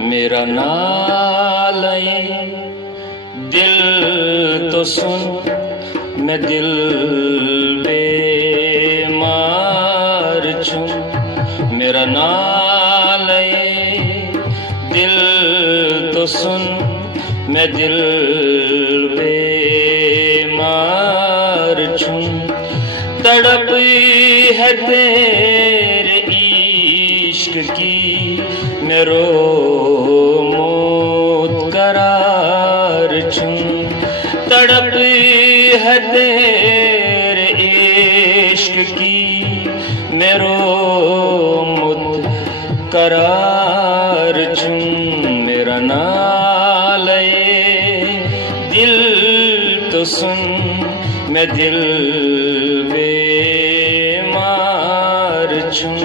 मेरा नालय दिल तो सुन, मैं दिल बेमार छूं। मेरा नालय दिल तो सुन, मैं दिल बेमार छूं। तड़प है तेरे इश्क की, मैं रोमोत करार छूं। तड़प है तेरे इश्क की, मैं रोमोत करार छूं। मेरा नालय दिल तो सुन, मैं दिल बेमार छूं।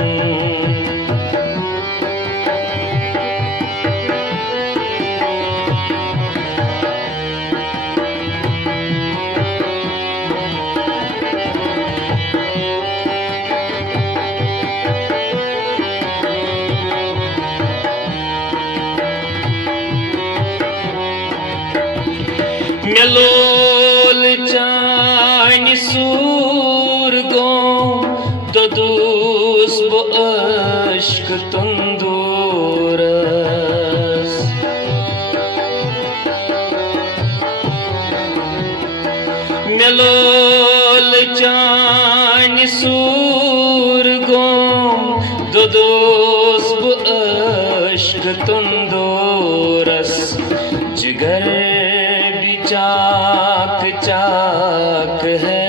मेलोल चान सूर गो ददूस बो अश्क तंदूरस। मेलोल चान सूर गो ददूस बो अश्क तंदूरस। जिगर चाक चाक है,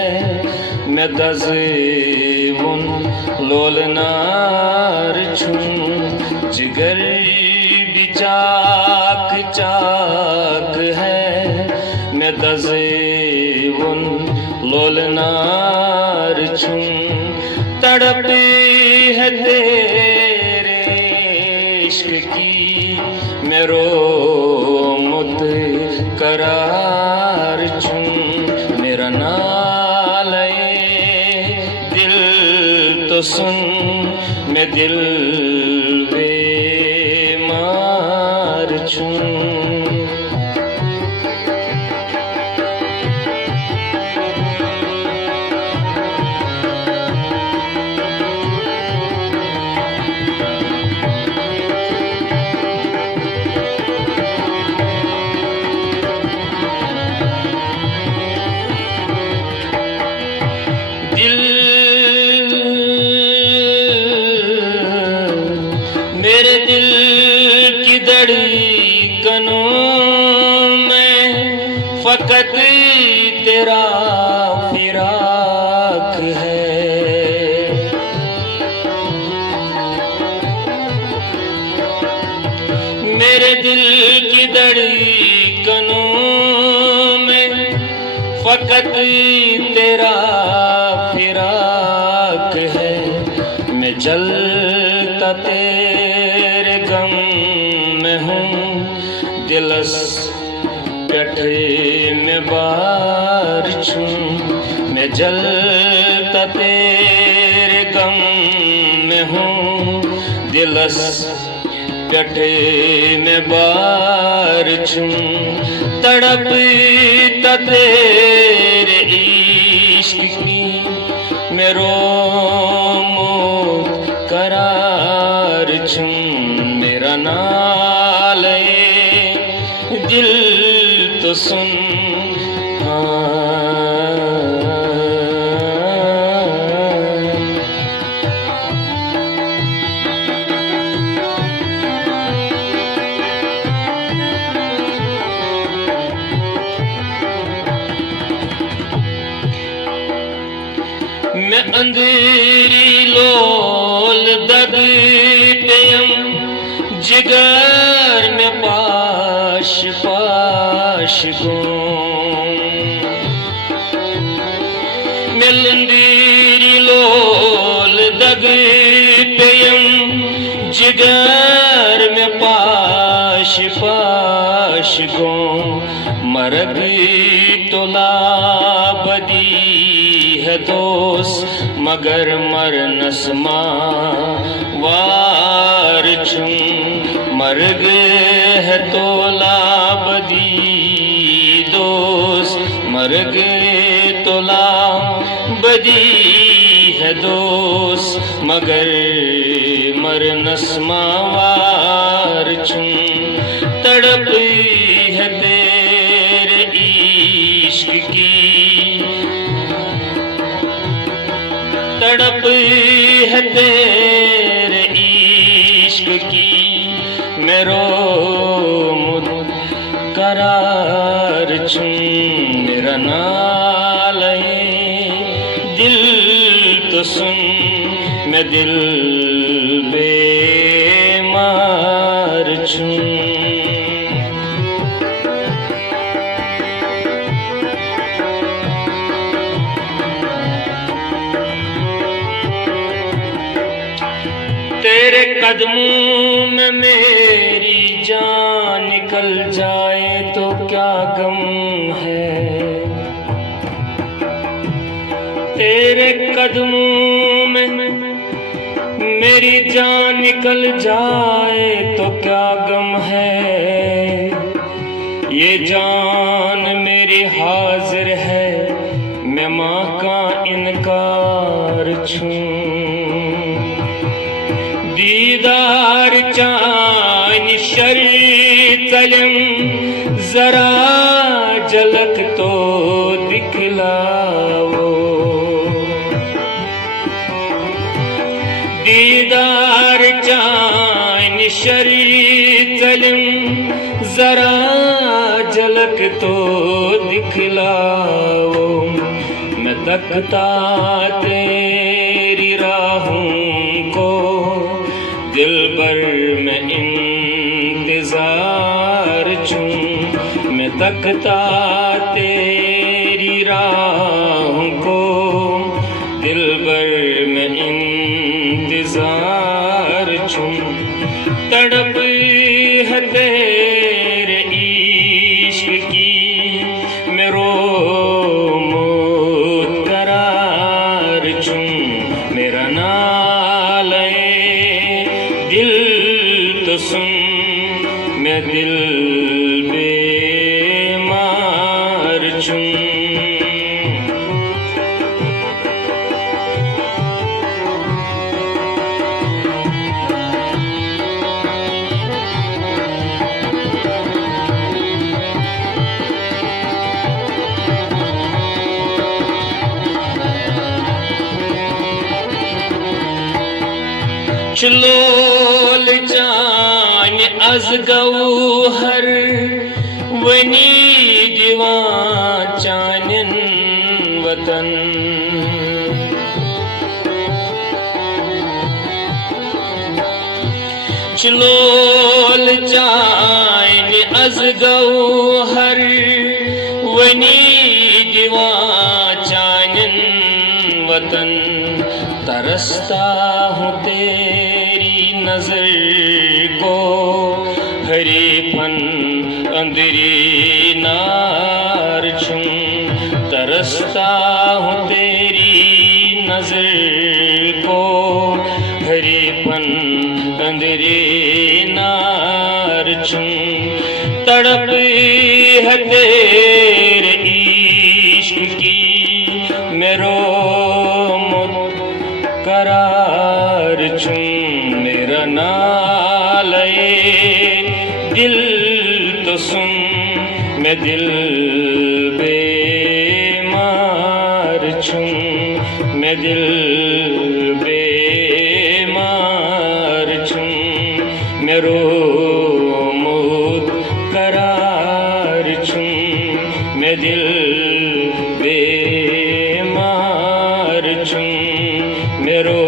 मैं दज़ेवुन लोलनार छूं। जिगर भी चाक चाक है, मैं दज़ेवुन लोलनार छूं। तड़प है तेरे इश्क की, मैं रोमुत करार छूं। मेरा नालय दिल तो सुन, मैं दिल बेमार छूं। मेरे दिल की धड़कनों में फकत तेरा फिराक है। मेरे दिल की धड़कनों में फकत तेरा फिराक है। मैं जलता तेरे गम में हूँ, दिलस कटे में बार छूं। मैं जलता तेरे गम में हूँ, दिलस कटे में बार छूं। तड़पता तेरे इश्क की, मैं रोमोत करार छूं। मेरा नालय दिल तो सुन, मैं अंधेरी लोल दद पेयम, जिगर में पाश पाश गूं। मैं अंधेरी लोल दद पेयम, जिगर में पाश पाश गूं। मरगी तोला बदी है दोस्त, मगर मर नस्मा वार छूं। मर्ग है तोला बदी दोस्त, मर्ग तोला बदी है दोस्त, मगर मर नस्मावार चुन तड़प है तेरे इश्क की, तड़प है तेरे इश्क की, मेरो करार चुन मेरा नालए दिल तो सुन, मैं दिल बेमार चुन। तेरे कदमों में मेरी जान निकल जाए तो क्या गम है, तेरे कदमों में मेरी जान निकल जाए तो क्या गम है, ये जान मेरी हाजिर है मैं माँ का इनकार छूं, दीदार चान शर्तलम जरा झलक तो दिखलाओ, दीदार चान शर्तलम जरा झलक तो दिखलाओ, मैं तकता तेरी राहों को दिल भर में इंतजार चूं, मैं तकता तेरी राहों को दिल भर में इंतजार चूं, तड़प है तेरे इश्क की मैं रोमोत करार चूं, मेरा नालए दिल तो सुन, मैं दिल बेमार चुन। चलोल चान अज गौहर वनी दीवान चानन वतन, चलोल चान अज गौहर वनी दीवान चानन वतन, तरसता हूँ तेरी नजर को हरे फन अंधेरी नार छूं, तरसता हूँ तेरी नजर को हरे फन अंधेरी नार छूं, तड़प है तेरे इश्क की मैं करार चूं, मेरा नालए दिल तो सुन, मैं दिल बेमार छूं, मैं दिल बेमार छूं, मैं रोमोत करार छूं, मैं दिल बेमार छूं, मेरो